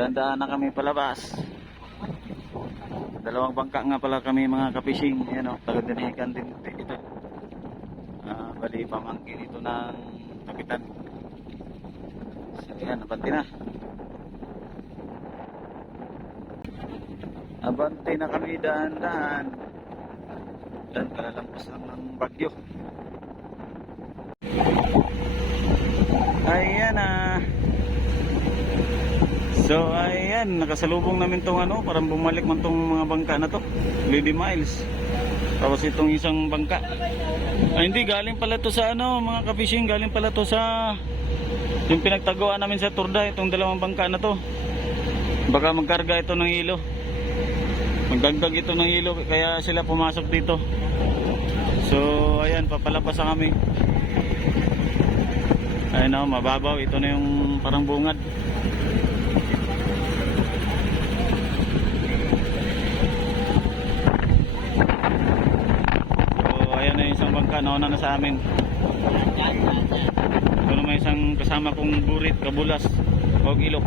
Dandaan na kami palabas. Dalawang bangka nga pala kami mga kapishing. Ayan o, taga-dinihikan din ito. Bali pamangkin ito ng kapitan. So yan, abante na. Abante na kami dahan-dahan. Dan kalalampas lang ng bagyo. Ayan na. So ayan, nakasalubong namin tong ano, parang bumalik man tong mga bangka na to, Lady Miles. Tapos itong isang bangka. Ay hindi, galing pala to sa ano mga kapishing, galing pala to sa yung pinagtaguan namin sa Turda, itong dalawang bangka na to. Baka magkarga ito ng hilo. Magdagdag ito ng hilo kaya sila pumasok dito. So ayan, papalapas na kami. Ayun o, mababaw, ito na yung parang bungad. Isang bangka nauna na sa amin. Ito naman isang kasama kong burit, kabulas o ilok.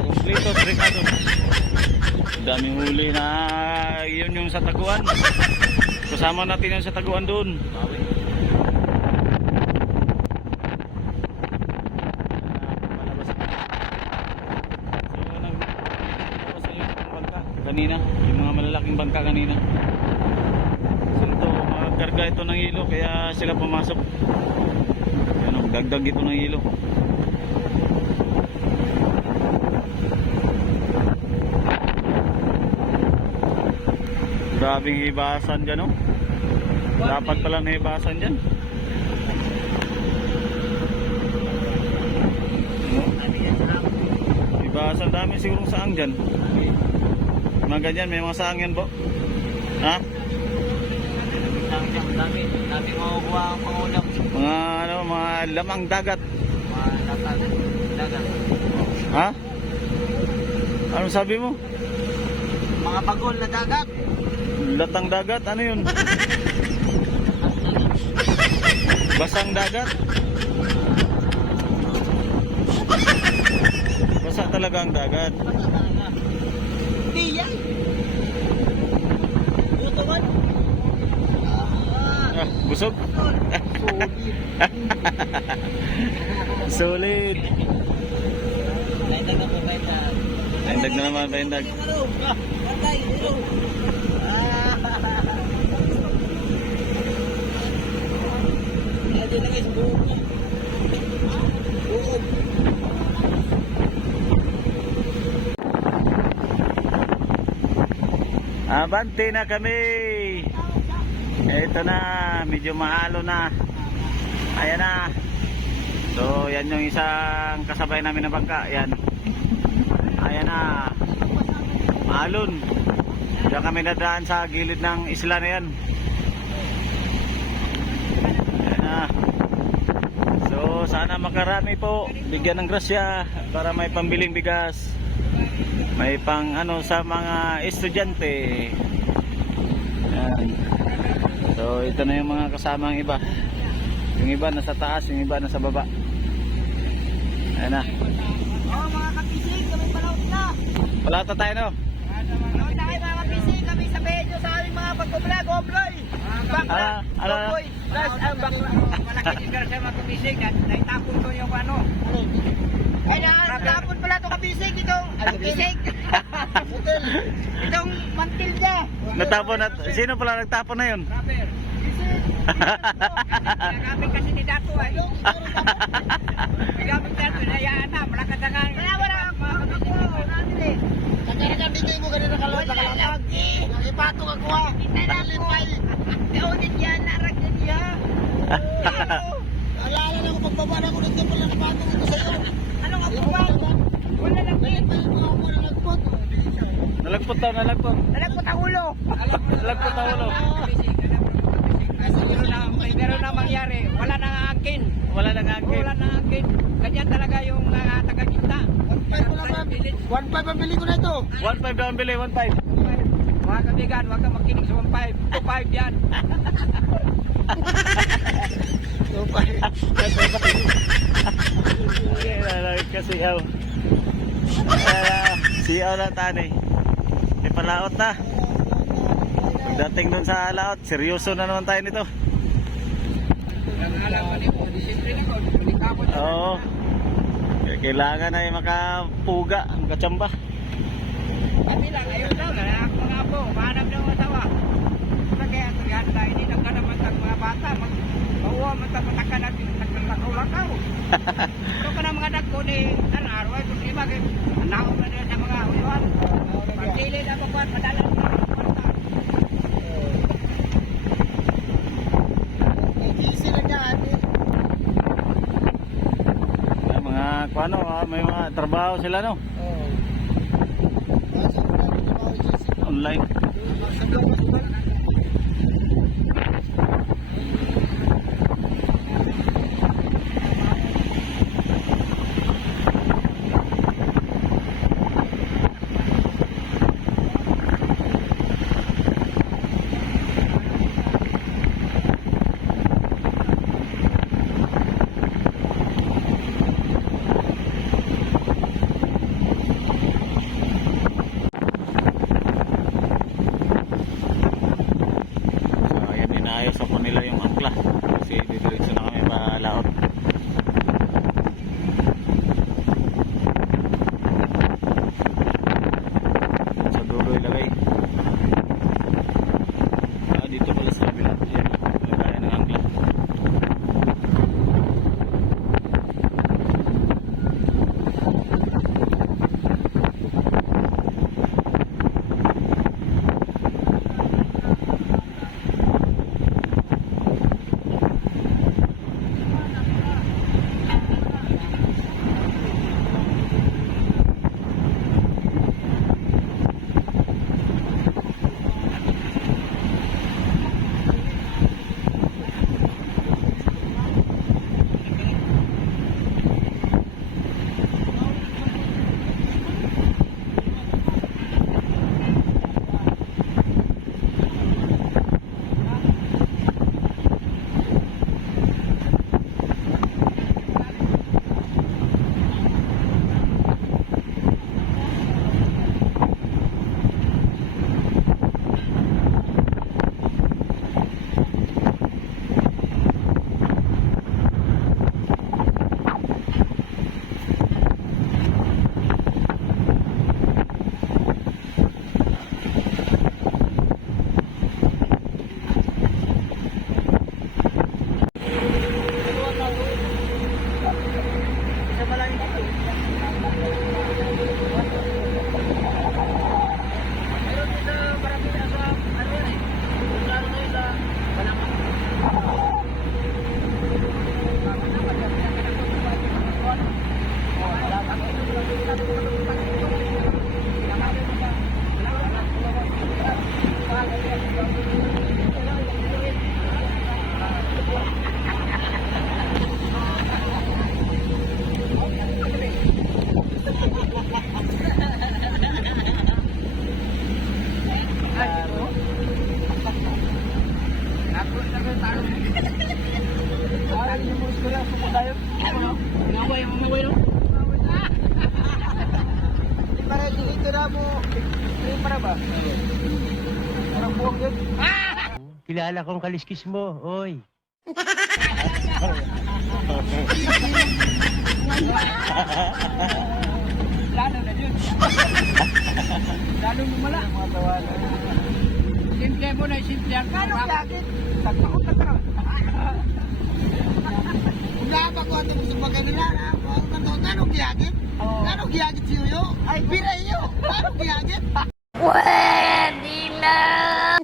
Kompleto, trikado. Daming huli na yun yung sa taguan. Kasama natin yung sa taguan doon. Kanina, yung mga malalaking bangka kanina. So ito, magkarga ito ng hilo kaya sila pumasok. Ano, dagdag ito ng hilo. Grabing hibasan dyan, oh. Dapat pala na hibasan dyan. Hibasan, dami sigurong saang dyan. Mga ganyan, may mga saang yan po. Ha? Dami makukuha ang pangulam. Mga ano, mga lamang dagat. Mga dagat. Ha? Anong sabi mo? Mga bagol na dagat. Latang dagat, ano yun? Basang dagat? Basa talaga ang dagat. Hindi yan. Butuan. Busog? Solid. Naindag na po, naindag. Naindag na naman, naindag. Patay, ilo. Hindi na guys, buhog. Buhog. Abante na kami. Ito na, medyo mahalo na. Ayan na. So yan yung isang kasabay namin na bangka. Ayan. Ayan na. Mahalon. Diyan kami nadaan sa gilid ng isla na yan. Ayan na. So sana makarami po. Bigyan ng grasya para may pambiling bigas. May pang ano sa mga estudyante. Ayan. So ito na yung mga kasamang iba. Yung iba nasa taas, yung iba nasa baba. Ayan na. Mga kapising, kami palaut na. Palata tayo, no? Palaut na kayo mga kapising, kami sabihin nyo sa aming mga pagkublog, obloy. Bakla, obloy. Plus ang bakla. Malaki din ka sa mga kapising, naitapon ko yung ano. Ay natapon pala itong kapising, itong kapising. Itong mantil niya. Natapon na, sino pala nagtapon na yun? Rapper. Nagamit kasi ni Dato ay. Nagamit Dato, nayaan na, malakad na nga. Kaya wala ako, Sakaragan dito mo ganito nakalatag. Ipatong ako ha. Talipay. Eonin yan, naragyan niya. Alala na ako pagbaba na ako nito pala napatong ito sa'yo. Anong ako ba? Wala lang din. Nalagpot. Nalagpot daw, nalagpot. Nalagpot ang ulo. Nalagpot ang ulo. Meron na mangyari, wala nang angkin. Wala nang angkin. Wala nang angkin. Ganyan talaga yung taga-gitna. 1.5 ang bili ko na ito. 1.5 daw ang bili, 1.5. Mga kaibigan, huwag kang makinig sa 1.5. 2.5 yan. Natupay. Kasi yaw. Siyaw na tanay. May palaot na. Pagdating doon sa laot, seryoso na naman tayo nito. Ang alam mo ni mo, disipline ako, likapon na. Oo. Kailangan ay makapuga, makachamba. Kami lang, ayun daw, lalaki mga apo, mahanap ng asawa. Kaya ito tayo din, nagkanaman ng mga bata, mauwa man sa matakan natin, naglakaw-lakaw. Pero ka na mga nagko ni araw ay kung lima, naon na nila sa mga uliwan. Pagdili na magkuhan, padala nila ng kwarta. Easy lang yan. Mga kuano, may mga trabaho sila no. Online. So ayan, inaayos ako nila yung angkla kasi didiretso na kami pa laot. Sa dulo ilagay. Dito pala sa kabila. Ayan, lagayan ng angkla. Kilala kong kaliskis mo, oy. Lalo na yun. Lalo lumala. Simple mo na, simple yan. Kano bakit? Takot na ka. Laba ko ato sa pagkanila. Kano giyagit? Kano giyagit siyo? Ay, biray nyo. Kano giyagit? Pwede lang.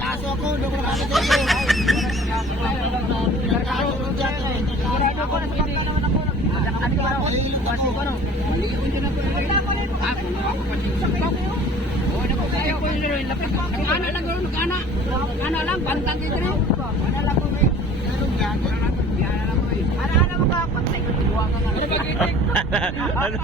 Kaso ako, hindi ko nakakasya ko. Ano?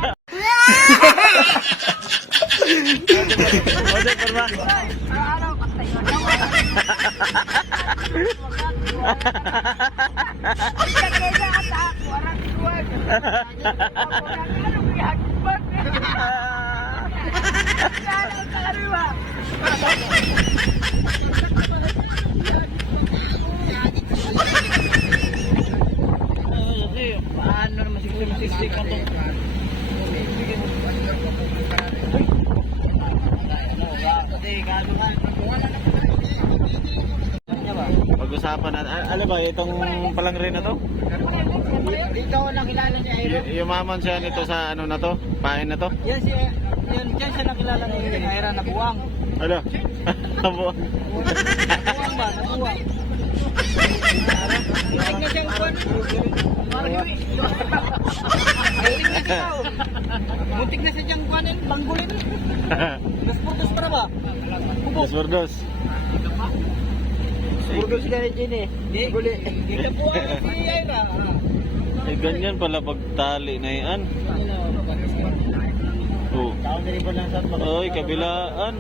Ay, kaya ata, warang ikuan. Ano bihan? Ano ka kariwa? Paano naman siksik ka to? Pag-usapan natin. Ano ba, itong palang rin na to? Dito ako nakilala ni Aira. Yumaman siya nito sa ano na to? Pain na to? Yan dyan siya nakilala ni Aira na buwang. Ano? Abo. Nabuwang ba? Nabuwang. Muntik na siyang kuwan. Muntik na siyang kuwanin. Banggulin. Dos para ba? Dos. Burgos ka rin dyan eh. Guli. Ito buwang si Aira. Eh, ganyan pala pagtali na yan. Oh. Taon na rin ba lang saan? Oy, kabilaan.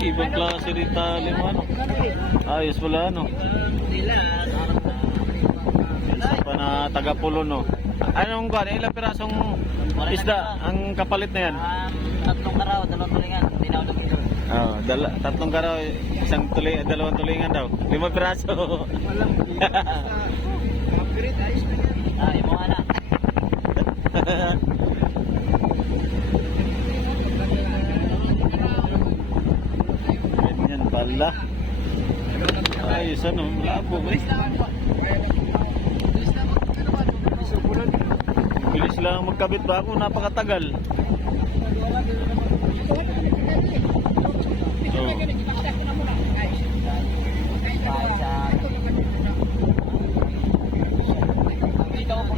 Ibang klase rin tali mo ano. Ayos pala ano. Isa pa na taga-pulo no. Anong kuwan? Ilang pirasong isda ang kapalit na yan? Tatlong karaw, dalawang tulingan. Tinaw na pito. Oh, tatlong karaw, dalawang tulingan daw. 5 piraso. Upgrade, ayos na yan. Imo nga na. Ganyan pala. Ayos ano, labo ba? Bilis lang magkabit ba ako, napakatagal. Oh. Dito ako